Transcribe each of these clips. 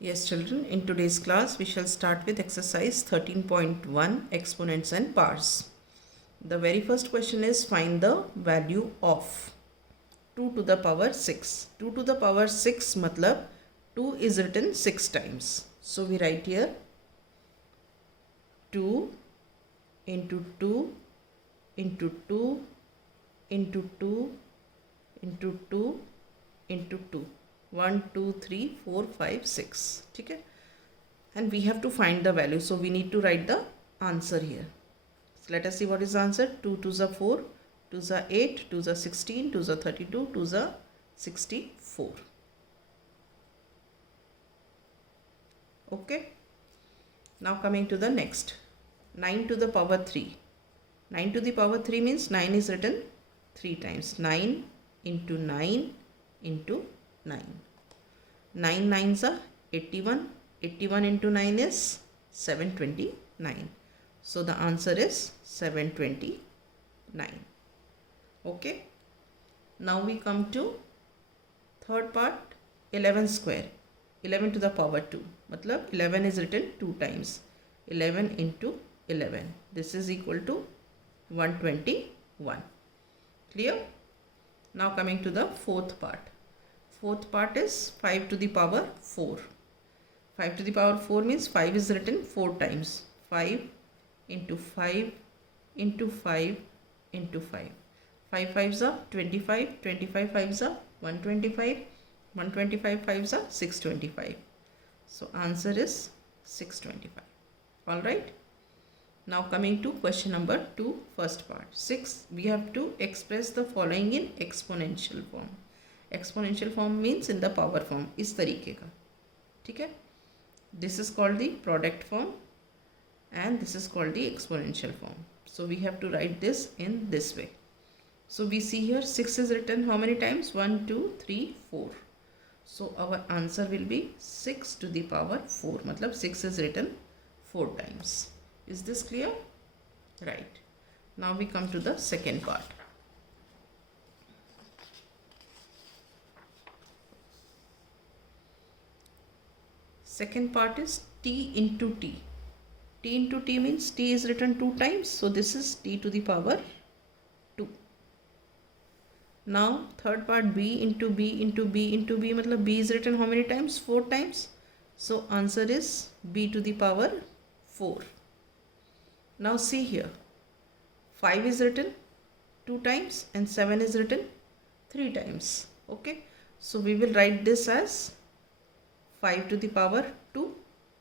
Yes, children, in today's class we shall start with exercise 13.1 exponents and powers. The very first question is find the value of 2 to the power 6. 2 to the power 6 matlab 2 is written 6 times. So we write here 2 into 2 into 2 into 2 into 2 into 2. 1 2 3 4 5 6. ठीक है, and we have to find the value, so we need to write the answer here. So let us see what is the answer. 2 to the 4, 2 the 8, 2 the 16, 2 the 32, 2 the 64. Okay, now coming to the next, 9 to the power 3. 9 to the power 3 means 9 is written 3 times. 9 into 9 into 9. 9 nines are 81. 81 into 9 is 729. So the answer is 729. Okay. Now we come to third part, 11 square. 11 to the power 2. Matlab 11 is written 2 times. 11 into 11. This is equal to 121. Clear? Now coming to the fourth part. Fourth part is 5 to the power 4. 5 to the power 4 means 5 is written 4 times. 5 into 5 into 5 into 5. 5 5s are 25. 25 5s are 125. 125 5s are 625. So answer is 625. Alright. Now coming to question number 2, first part. 6. We have to express the following in exponential form. Exponential form means in the power form, इस तरीके का. ठीक है, this is called the product form and this is called the exponential form. So we have to write this in this way. So we see here 6 is written how many times? 1 2 3 4. So our answer will be 6 to the power 4. मतलब 6 is written 4 times. Is this clear? Right. Now we come to the second part. Second part is t into t. T into t means t is written 2 times. So this is t to the power 2. Now third part, b into b into b into b. matlab b is written how many times? 4 times. So answer is b to the power 4. Now see here, 5 is written 2 times and 7 is written 3 times. Okay, so we will write this as 5 to the power 2,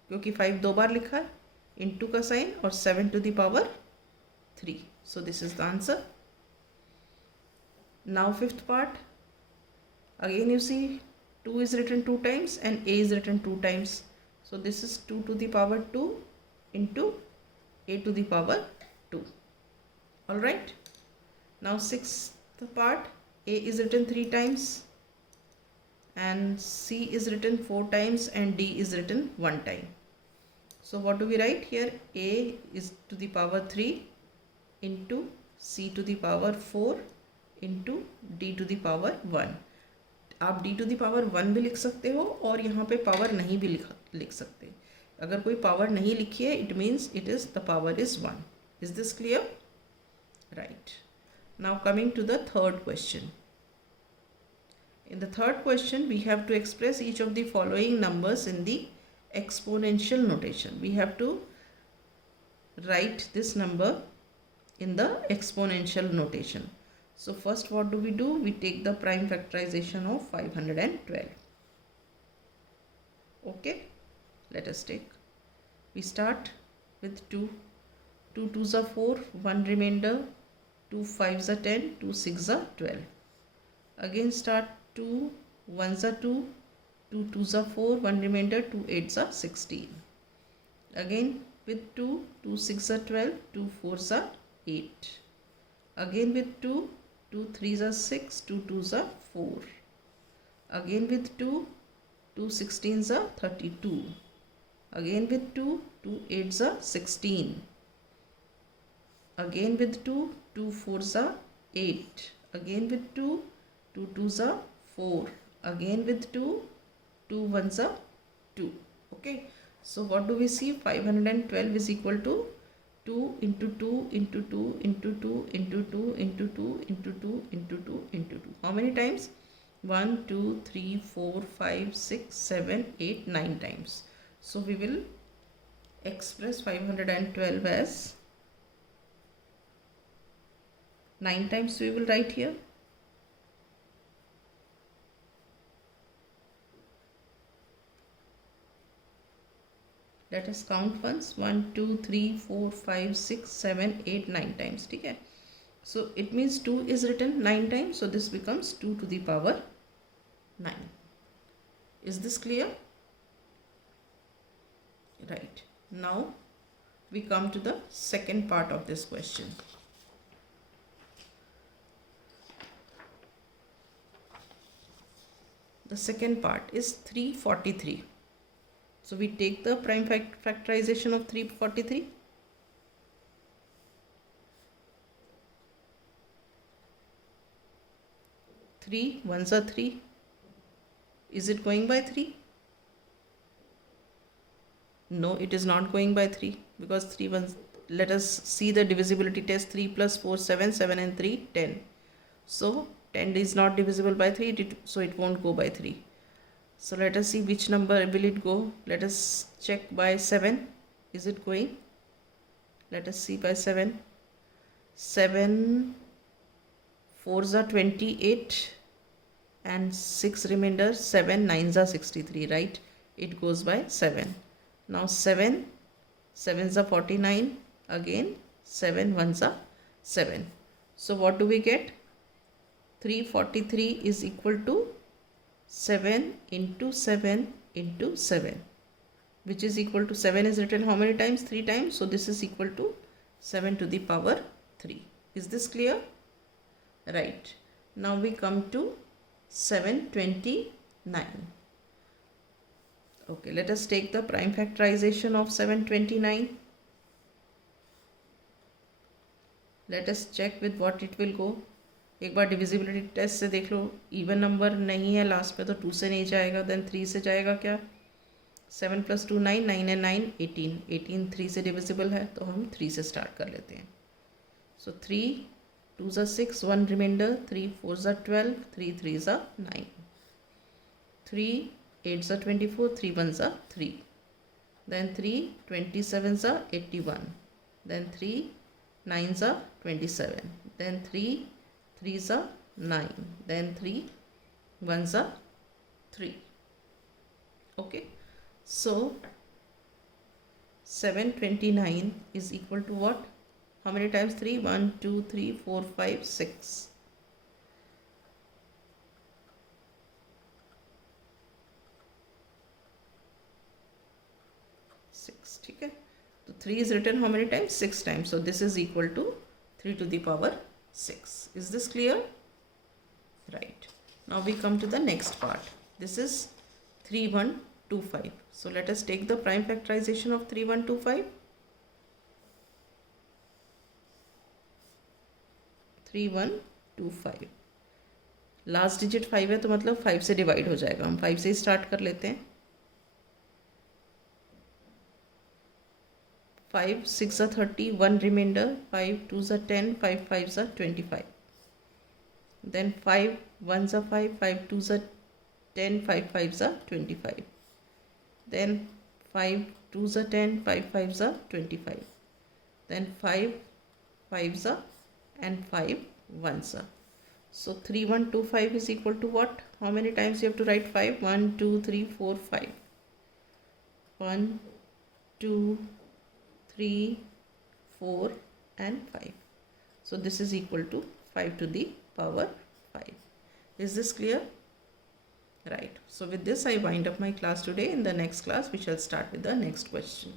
क्योंकि 5 दो बार लिखा है, into का sign, और 7 to the power 3. So this is the answer. Now fifth part, again you see 2 is written 2 times and a is written 2 times. So this is 2 to the power 2 into a to the power 2. Alright. Now sixth part, a is written 3 times and c is written 4 times and d is written 1 time. So what do we write here? a is to the power 3 into c to the power 4 into d to the power 1. आप d to the power 1 भी लिख सकते हो और यहाँ पे power नहीं भी लिख सकते. अगर कोई पावर नहीं लिखी है, it means it is the power is 1. Is this clear? Right. Now coming to the third question. In the third question, we have to express each of the following numbers in the exponential notation. We have to write this number in the exponential notation. So first what do? We take the prime factorization of 512. Okay, let us take. We start with 2. 2 2s are 4, 1 remainder, 2 5s are 10, 2 6s are 12. Again start 2 1s are 2, 2 2s are 4, 1 remainder, 2 8s are 16. Again with 2, 2 6s are 12, 2 4s are 8. Again with 2, 2 3s are 6, 2 2s are 4. Again with 2, 2 16s are 32. Again with 2, 2 8s are 16. Again with 2, 2 4s are 8. Again with 2, 2 2s are 4. Again with 2, 2 1s are 2. Okay, so what do we see? 512 is equal to 2 into 2 into 2 into 2 into 2 into 2 into 2 into 2 into 2. How many times? 1 2 3 4 5 6 7 8 9 times. So we will express 512 as 9 times. We will write here. Let us count once. 1 2 3 4 5 6 7 8 9 times. ठीक है. So it means 2 is written 9 times. So this becomes 2 to the power 9. Is this clear? Right. Now we come to the second part of this question. The second part is 343. So we take the prime factorization of 343. Three ones are 3. Is it going by 3? No, it is not going by 3, because 3 ones. Let us see the divisibility test. 3 plus 4 7, 7 and 3 10. So 10 is not divisible by 3, so it won't go by 3. So let us see which number will it go. Let us check by 7. Is it going? Let us see by 7. 7 4s are 28 and 6 remainder. 7 9s are 63, right? It goes by 7. Now 7 7s are 49, again 7 1s are 7. So what do we get? 343 is equal to 7 into 7 into 7, which is equal to 7 is written how many times? 3 times. So this is equal to 7 to the power 3. Is this clear? Right. Now we come to 729. Okay, let us take the prime factorization of 729. Let us check with what it will go. एक बार divisibility test से देख लो. Even number नहीं है last में, तो 2 से नहीं जाएगा. देन 3 से जाएगा. क्या? 7 + 2 9, 9 and 9 18. 18 3 से डिविजिबल है, तो हम 3 से स्टार्ट कर लेते हैं. सो 3 2s are 6, 1 remainder. 3 4s are 12, 3 3s are 9. 3 8s are 24, 3 1s are 3. Then 3 27s are 81. Then 3 9s are 27. Then 3 3s are 9. Then 3 1s are 3. Okay. So 729 is equal to what? How many times 3? 1 2 3 4 5 6. 6. ठीक है. तो 3 is written how many times? 6 times. So this is equal to 3 to the power 6. Is this clear? Right. Now we come to the next part. This is 3125. So let us take the prime factorization of 3125. 3125. Last digit 5 है, तो मतलब 5 से divide हो जाएगा. हम 5 से ही start कर लेते हैं. 5 6 are 30, 1 remainder. 5 2s are 10, 5 5s are 25. Then 5 1s are 5, 5 2s are 10, 5 5s are 25. Then 5 2s are 10, 5 5s are 25. Then 5 5s are and 5 1s are. So 3125 is equal to what? How many times you have to write 5? 1 2 3 4 5. 1 2 3 4 and 5. So this is equal to 5 to the power 5. Is this clear? Right. So with this I wind up my class today. In the next class we shall start with the next question.